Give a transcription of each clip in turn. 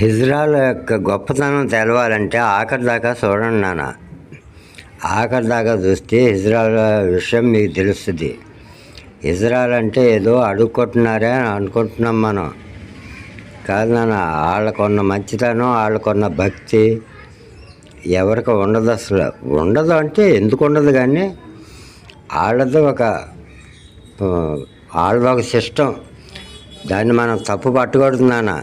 హిజ్రాల యొక్క గొప్పతనం తెలవాలంటే ఆఖరి దాకా చూడండి నాన్న. ఆఖరి దాకా చూస్తే హిజ్రాల విషయం మీకు తెలుస్తుంది. ఇజ్రాయల్ అంటే ఏదో అడుక్కుంటున్నారే అని అనుకుంటున్నాం మనం. కాదు నాన్న వాళ్ళకున్న మంచితనం వాళ్ళకున్న భక్తి ఎవరికి ఉండదు అసలు. ఉండదు అంటే ఎందుకు ఉండదు కానీ వాళ్ళది ఒక వాళ్ళది ఒక సిస్టమ్ దాన్ని మనం తప్పు పట్టకూడదు నాన్న.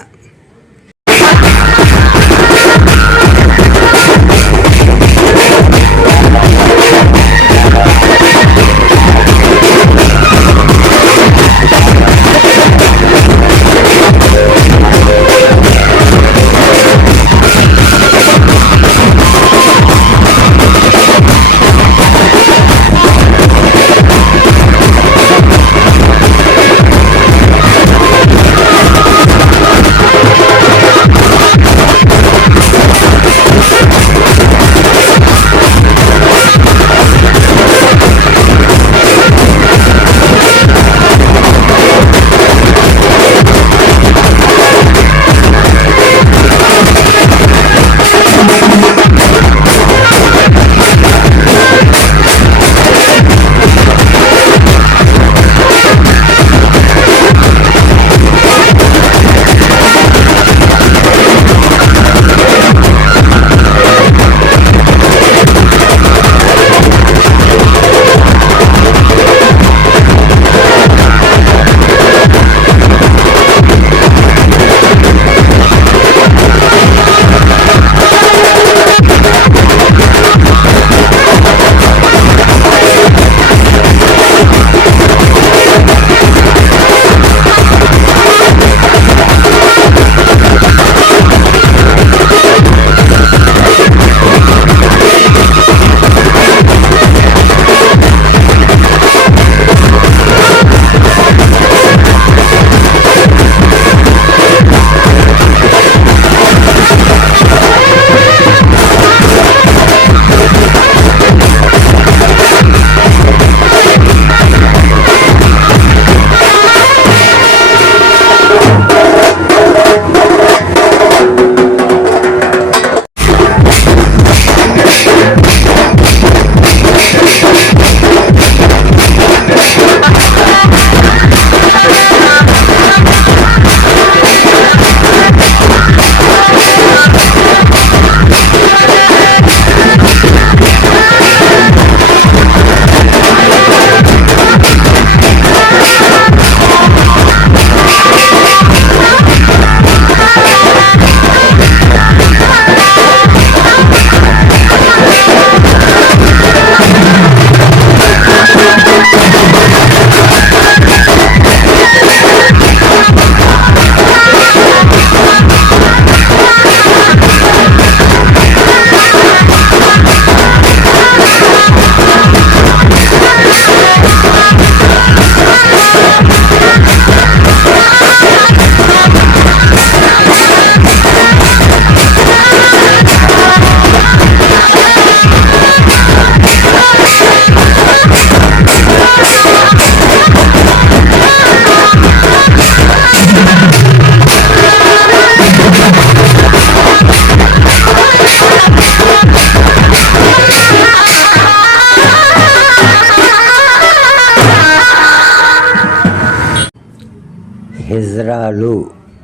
హిజ్రాలు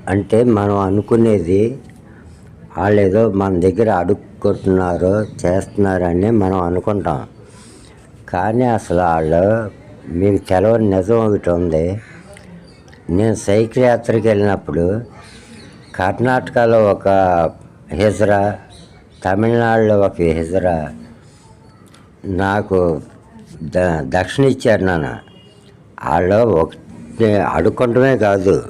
అంటే మనం అనుకునేది వాళ్ళు ఏదో మన దగ్గర అడుక్కుంటున్నారో చేస్తున్నారని మనం అనుకుంటాం. కానీ అసలు వాళ్ళు మీకు తెలవని నిజం ఒకటి ఉంది. నేను సైకిల్ యాత్రకి వెళ్ళినప్పుడు కర్ణాటకలో ఒక హిజ్రా తమిళనాడులో ఒక హిజ్రా నాకు ద దక్షిణ ఇచ్చారు నాన్న. వాళ్ళు ఒక అడుక్కుంటమే కాదు.